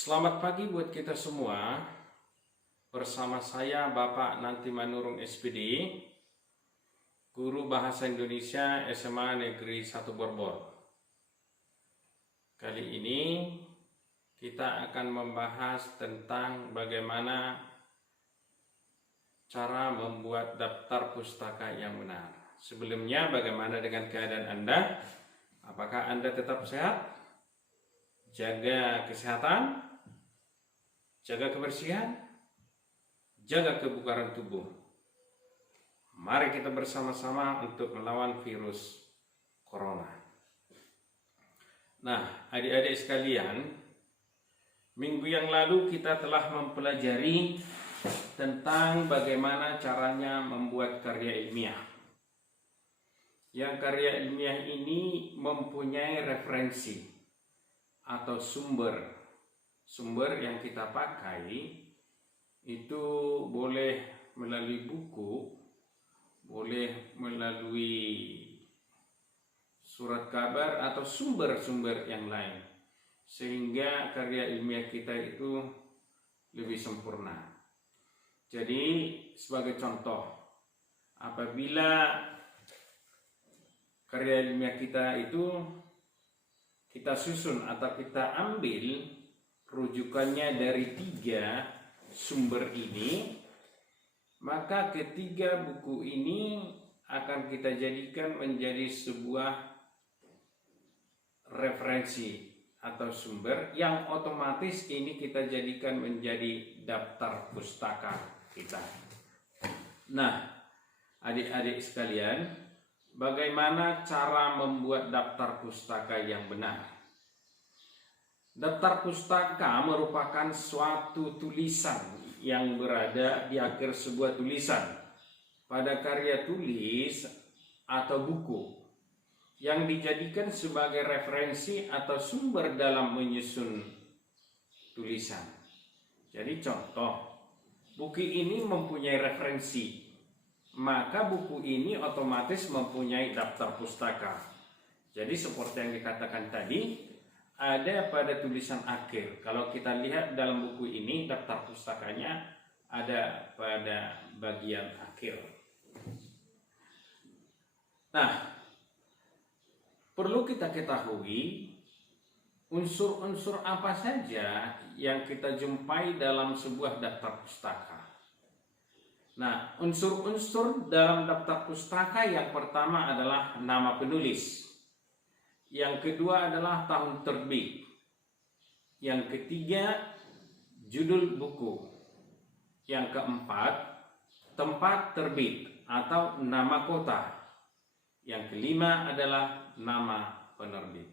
Selamat pagi buat kita semua. Bersama saya Bapak Nanti Manurung SPD, Guru Bahasa Indonesia SMA Negeri 1 Borbor. Kali ini kita akan membahas tentang bagaimana cara membuat daftar pustaka yang benar. Sebelumnya, bagaimana dengan keadaan Anda? Apakah Anda tetap sehat? Jaga kesehatan, jaga kebersihan, jaga kebugaran tubuh. Mari kita bersama-sama untuk melawan virus corona. Nah, adik-adik sekalian, minggu yang lalu kita telah mempelajari tentang bagaimana caranya membuat karya ilmiah. Yang karya ilmiah ini mempunyai referensi atau sumber yang kita pakai itu boleh melalui buku, boleh melalui surat kabar atau sumber-sumber yang lain, sehingga karya ilmiah kita itu lebih sempurna. Jadi sebagai contoh, apabila karya ilmiah kita itu kita susun atau kita ambil rujukannya dari 3 sumber ini, maka ketiga buku ini akan kita jadikan menjadi sebuah referensi atau sumber yang otomatis ini kita jadikan menjadi daftar pustaka kita. Nah, adik-adik sekalian, bagaimana cara membuat daftar pustaka yang benar? Daftar pustaka merupakan suatu tulisan yang berada di akhir sebuah tulisan pada karya tulis atau buku yang dijadikan sebagai referensi atau sumber dalam menyusun tulisan. Jadi contoh, buku ini mempunyai referensi, maka buku ini otomatis mempunyai daftar pustaka. Jadi seperti yang dikatakan tadi, ada pada tulisan akhir. Kalau kita lihat dalam buku ini, daftar pustakanya ada pada bagian akhir. Nah, perlu kita ketahui unsur-unsur apa saja yang kita jumpai dalam sebuah daftar pustaka. Nah, unsur-unsur dalam daftar pustaka yang pertama adalah nama penulis. Yang kedua adalah tahun terbit. Yang ketiga, judul buku. Yang keempat, tempat terbit atau nama kota. Yang kelima adalah nama penerbit.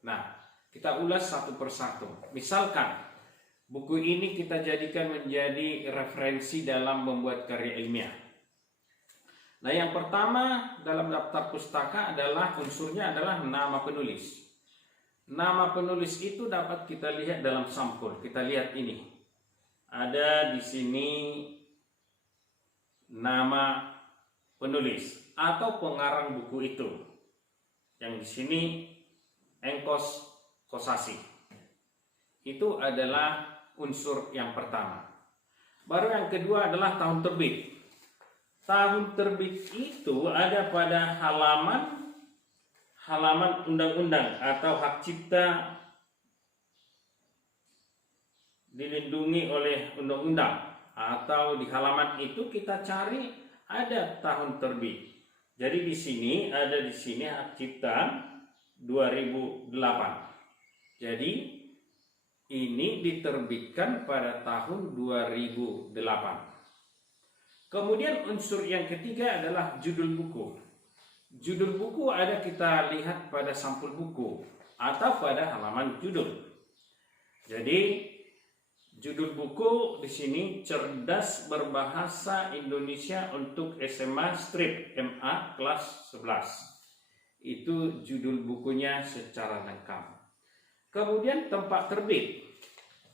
Nah, kita ulas satu persatu. Misalkan buku ini kita jadikan menjadi referensi dalam membuat karya ilmiah. Nah, yang pertama dalam daftar pustaka adalah unsurnya adalah nama penulis. Nama penulis itu dapat kita lihat dalam sampul. Kita lihat ini. Ada di sini nama penulis atau pengarang buku itu. Yang di sini Engkos Kosasih. Itu adalah unsur yang pertama. Baru yang kedua adalah tahun terbit. Tahun terbit itu ada pada halaman undang-undang atau hak cipta dilindungi oleh undang-undang, atau di halaman itu kita cari ada tahun terbit. Jadi di sini ada hak cipta 2008. Jadi ini diterbitkan pada tahun 2008. Kemudian unsur yang ketiga adalah judul buku. Judul buku ada kita lihat pada sampul buku atau pada halaman judul. Jadi judul buku di sini Cerdas Berbahasa Indonesia untuk SMA Strip MA kelas 11. Itu judul bukunya secara lengkap. Kemudian tempat terbit.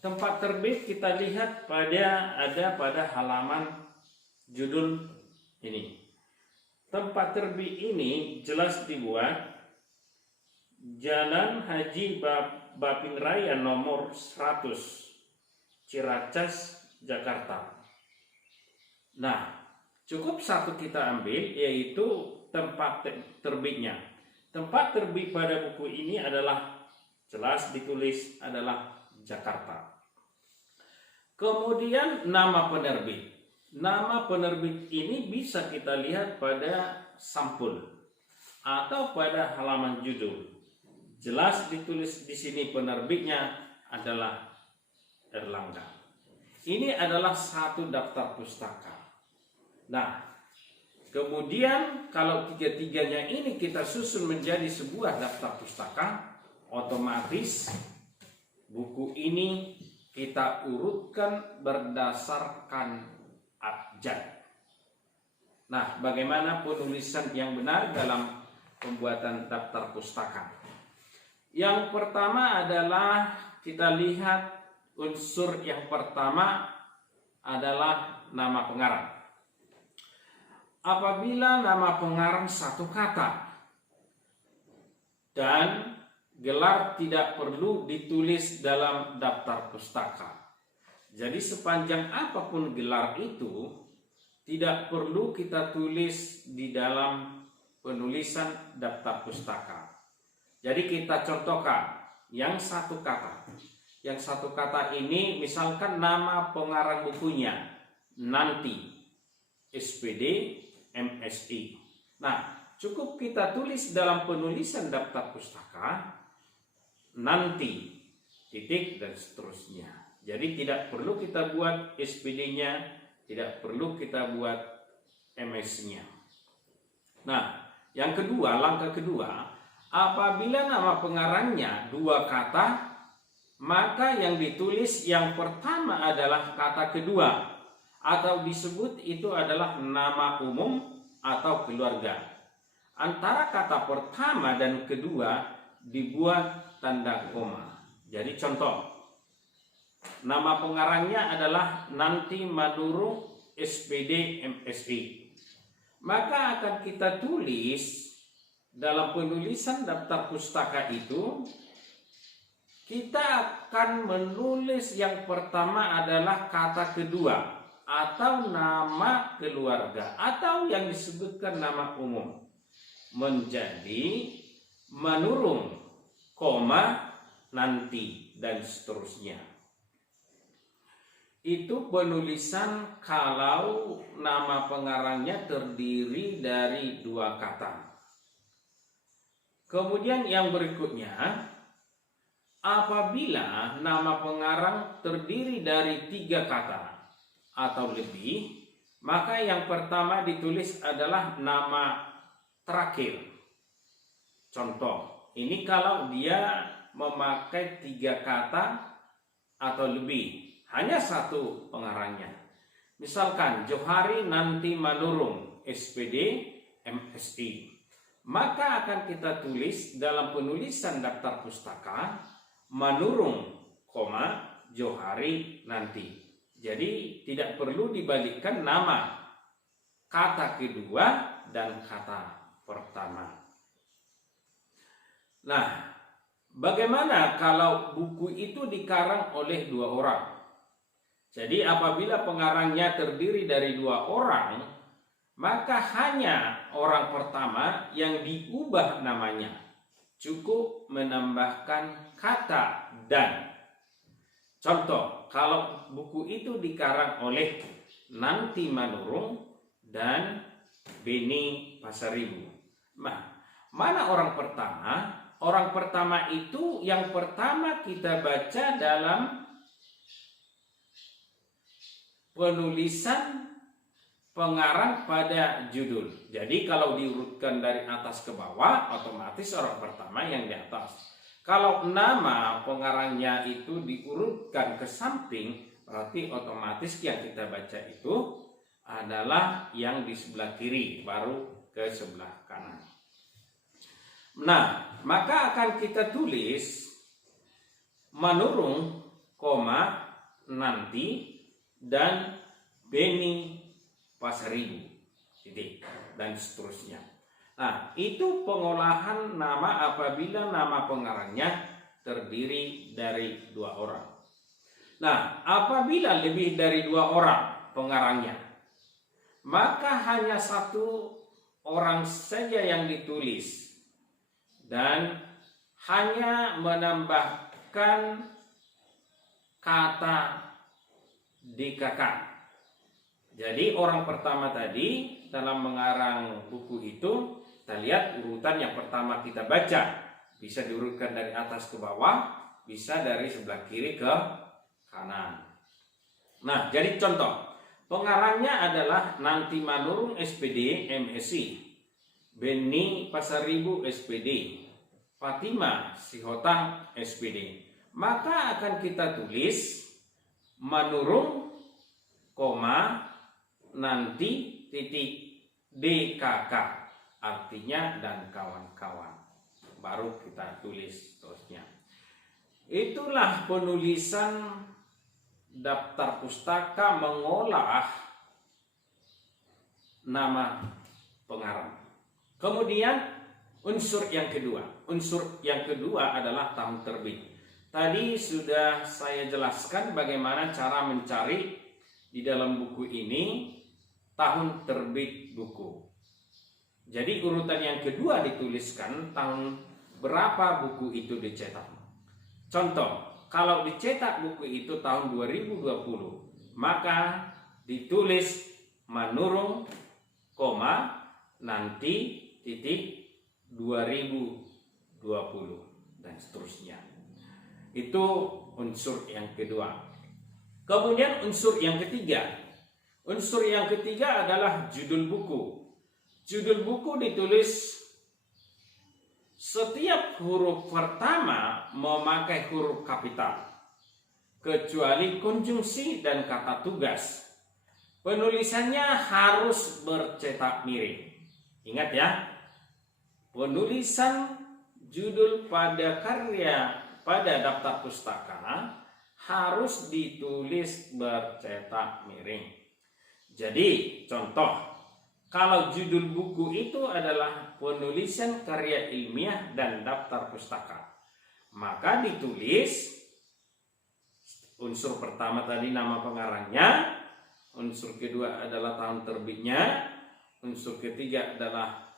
Tempat terbit kita lihat pada halaman judul ini. Tempat terbit ini jelas dibuat Jalan Haji Baping Raya nomor 100 Ciracas, Jakarta. Nah, cukup satu kita ambil, yaitu tempat terbitnya. Tempat terbit pada buku ini adalah jelas ditulis adalah Jakarta. Kemudian nama penerbit. Nama penerbit ini bisa kita lihat pada sampul atau pada halaman judul. Jelas ditulis di sini penerbitnya adalah Erlangga. Ini adalah satu daftar pustaka. Nah, kemudian kalau tiga-tiganya ini kita susun menjadi sebuah daftar pustaka, otomatis buku ini kita urutkan berdasarkan abjad. Nah, bagaimana penulisan yang benar dalam pembuatan daftar pustaka? Yang pertama adalah kita lihat unsur yang pertama adalah nama pengarang. Apabila nama pengarang satu kata dan gelar tidak perlu ditulis dalam daftar pustaka. Jadi sepanjang apapun gelar itu tidak perlu kita tulis di dalam penulisan daftar pustaka. Jadi kita contohkan yang satu kata. Yang satu kata ini misalkan nama pengarang bukunya Nanti, SPD, MSI. Nah, cukup kita tulis dalam penulisan daftar pustaka Nanti, titik, dan seterusnya. Jadi tidak perlu kita buat SPD-nya, tidak perlu kita buat MS-nya. Nah, yang kedua, langkah kedua, apabila nama pengarangnya dua kata, maka yang ditulis yang pertama adalah kata kedua, atau disebut itu adalah nama umum atau keluarga. Antara kata pertama dan kedua dibuat tanda koma. Jadi contoh, nama pengarangnya adalah Nanti Maduro, SPD, MSI. Maka akan kita tulis dalam penulisan daftar pustaka itu, kita akan menulis yang pertama adalah kata kedua atau nama keluarga atau yang disebutkan nama umum menjadi Manurung, koma, Nanti, dan seterusnya. Itu penulisan kalau nama pengarangnya terdiri dari dua kata. Kemudian yang berikutnya, apabila nama pengarang terdiri dari tiga kata atau lebih, maka yang pertama ditulis adalah nama terakhir. Contoh, ini kalau dia memakai tiga kata atau lebih, hanya satu pengarangnya. Misalkan Johari Nanti Manurung, SPD, MSI. Maka akan kita tulis dalam penulisan daftar pustaka Manurung, koma, Johari Nanti. Jadi tidak perlu dibalikkan nama kata kedua dan kata pertama. Nah, bagaimana kalau buku itu dikarang oleh dua orang? Jadi apabila pengarangnya terdiri dari dua orang, maka hanya orang pertama yang diubah namanya. Cukup menambahkan kata dan. Contoh, kalau buku itu dikarang oleh Nanti Manurung dan Beni Pasaribu. Nah, mana orang pertama? Orang pertama itu yang pertama kita baca dalam penulisan pengarang pada judul. Jadi kalau diurutkan dari atas ke bawah, otomatis orang pertama yang di atas. Kalau nama pengarangnya itu diurutkan ke samping, berarti otomatis yang kita baca itu adalah yang di sebelah kiri, baru ke sebelah kanan. Nah, maka akan kita tulis Manurung, koma, Nanti, dan Beni Pasaribu, titik, dan seterusnya. Nah, itu pengolahan nama apabila nama pengarangnya terdiri dari dua orang. Nah, apabila lebih dari 2 orang pengarangnya, maka hanya 1 orang saja yang ditulis dan hanya menambahkan kata DKK. Jadi orang pertama tadi dalam mengarang buku itu, kita lihat urutan yang pertama kita baca. Bisa diurutkan dari atas ke bawah, bisa dari sebelah kiri ke kanan. Nah, jadi contoh. Pengarangnya adalah Nanti Manurung SPD MSI, Beni Pasaribu SPD, Fatima Sihotang SPD. Maka akan kita tulis Manurung, nanti titik DKK, artinya dan kawan-kawan. Baru kita tulis terusnya. Itulah penulisan daftar pustaka mengolah nama pengarang. Kemudian unsur yang kedua adalah tahun terbit. Tadi sudah saya jelaskan bagaimana cara mencari di dalam buku ini tahun terbit buku. Jadi urutan yang kedua dituliskan tahun berapa buku itu dicetak. Contoh, kalau dicetak buku itu tahun 2020, maka ditulis Manurung, nanti titik 2020 dan seterusnya. Itu unsur yang kedua. Kemudian unsur yang ketiga. Unsur yang ketiga adalah judul buku. Judul buku ditulis setiap huruf pertama memakai huruf kapital, kecuali konjungsi dan kata tugas. Penulisannya harus bercetak miring. Ingat ya, penulisan judul pada daftar pustaka harus ditulis bercetak miring. Jadi contoh, kalau judul buku itu adalah penulisan karya ilmiah dan daftar pustaka, maka ditulis unsur pertama tadi nama pengarangnya, unsur kedua adalah tahun terbitnya, unsur ketiga adalah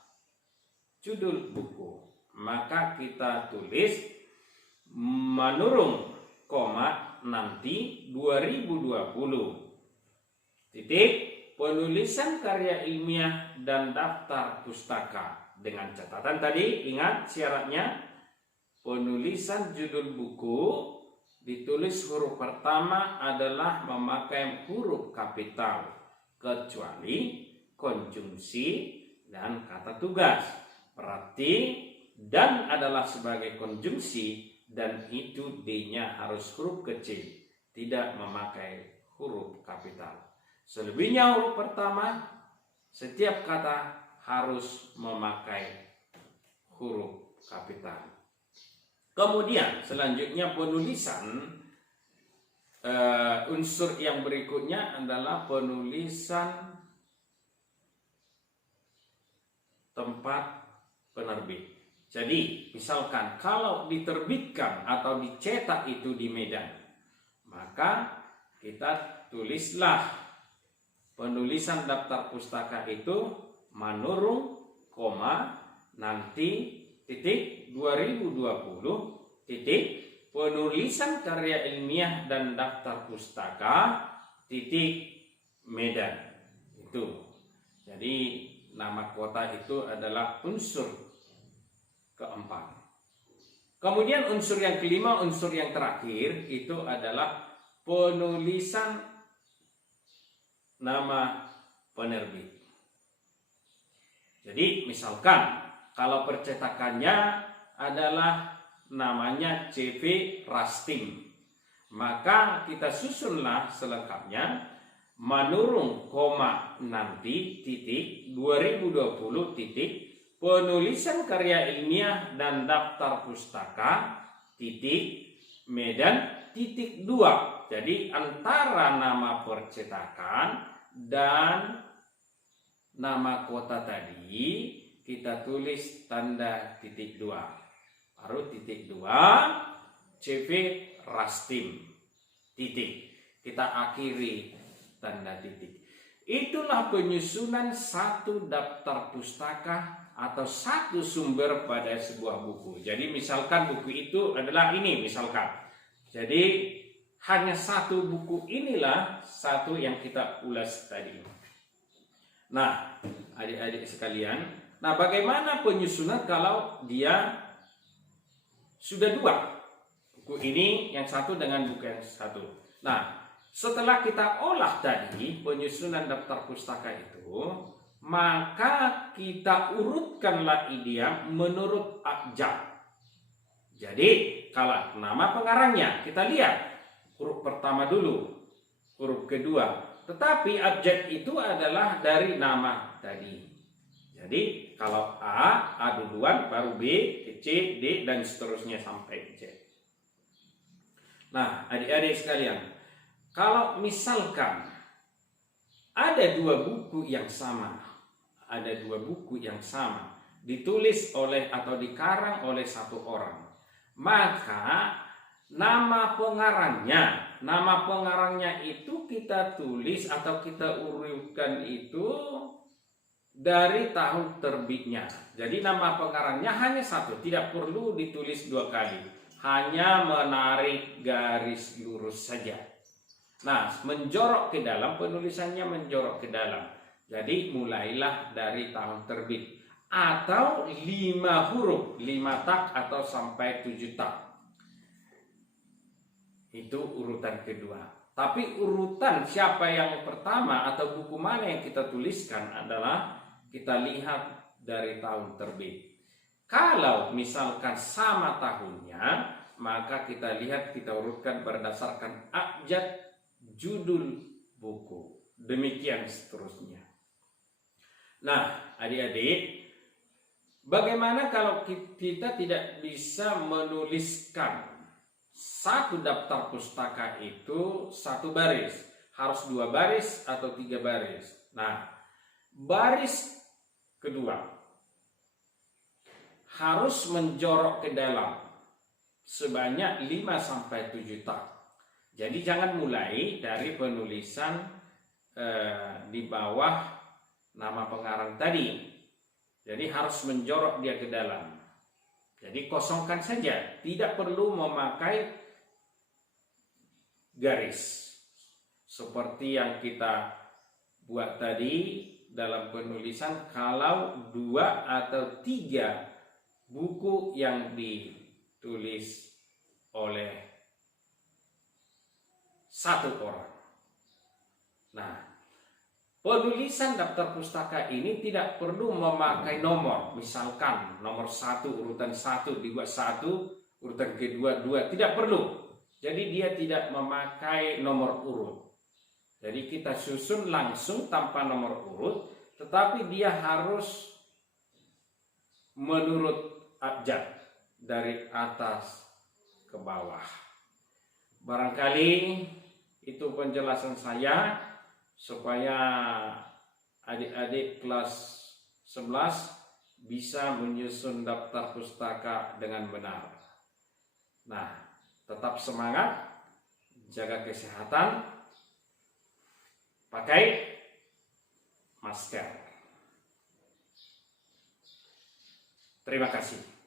judul buku. Maka kita tulis Manurung, nanti 2020 titik penulisan karya ilmiah dan daftar pustaka. Dengan catatan tadi, ingat syaratnya, penulisan judul buku ditulis huruf pertama adalah memakai huruf kapital, kecuali konjungsi dan kata tugas. Berarti dan adalah sebagai konjungsi dan itu D-nya harus huruf kecil, tidak memakai huruf kapital. Selebihnya huruf pertama, setiap kata harus memakai huruf kapital. Kemudian selanjutnya penulisan unsur yang berikutnya adalah penulisan tempat penerbit. Jadi misalkan kalau diterbitkan atau dicetak itu di Medan, maka kita tulislah penulisan daftar pustaka itu Manurung, nanti titik 2020 titik penulisan karya ilmiah dan daftar pustaka titik Medan. Itu. Jadi nama kota itu adalah unsur keempat. Kemudian unsur yang kelima, unsur yang terakhir itu adalah penulisan nama penerbit. Jadi misalkan kalau percetakannya adalah namanya CV Rastim, maka kita susunlah selengkapnya Manurung, nanti titik 2020 titik penulisan karya ilmiah dan daftar pustaka titik Medan titik 2. Jadi antara nama percetakan dan nama kota tadi kita tulis tanda titik 2. Baru titik 2 CV Rastim titik. Kita akhiri tanda titik. Itulah penyusunan satu daftar pustaka atau satu sumber pada sebuah buku. Jadi misalkan buku itu adalah ini misalkan. Jadi hanya satu buku inilah satu yang kita ulas tadi. Nah, adik-adik sekalian, nah bagaimana penyusunan kalau dia sudah dua? Buku ini yang satu dengan buku yang satu. Nah, setelah kita olah tadi penyusunan daftar pustaka itu, maka kita urutkanlah dia menurut abjad. Jadi kalau nama pengarangnya kita lihat huruf pertama dulu, huruf kedua. Tetapi abjad itu adalah dari nama tadi. Jadi kalau A duluan, baru B, C, D dan seterusnya sampai Z. Nah, adik-adik sekalian, kalau misalkan ada dua buku yang sama, ditulis oleh atau dikarang oleh satu orang, maka nama pengarangnya itu kita tulis atau kita urutkan itu dari tahun terbitnya. Jadi nama pengarangnya hanya satu, tidak perlu ditulis dua kali, hanya menarik garis lurus saja. Nah, menjorok ke dalam, penulisannya menjorok ke dalam. Jadi mulailah dari tahun terbit atau 5 huruf, 5 tak atau sampai 7 tak. Itu urutan kedua. Tapi urutan siapa yang pertama atau buku mana yang kita tuliskan adalah kita lihat dari tahun terbit. Kalau misalkan sama tahunnya, maka kita lihat, kita urutkan berdasarkan abjad judul buku, demikian seterusnya. Nah, adik-adik, bagaimana kalau kita tidak bisa menuliskan satu daftar pustaka itu satu baris, harus 2 baris atau 3 baris. Nah, baris kedua harus menjorok ke dalam sebanyak 5-7 tak. Jadi jangan mulai dari penulisan di bawah nama pengarang tadi. Jadi harus menjorok dia ke dalam. Jadi kosongkan saja, tidak perlu memakai garis. Seperti yang kita buat tadi dalam penulisan, kalau 2 atau 3 buku yang ditulis oleh satu orang. Nah, penulisan daftar pustaka ini tidak perlu memakai nomor. Misalkan nomor 1 urutan 1 dibuat 1, urutan kedua 2, tidak perlu. Jadi dia tidak memakai nomor urut. Jadi kita susun langsung tanpa nomor urut, tetapi dia harus menurut abjad dari atas ke bawah. Barangkali itu penjelasan saya supaya adik-adik kelas 11 bisa menyusun daftar pustaka dengan benar. Nah, tetap semangat, jaga kesehatan, pakai masker. Terima kasih.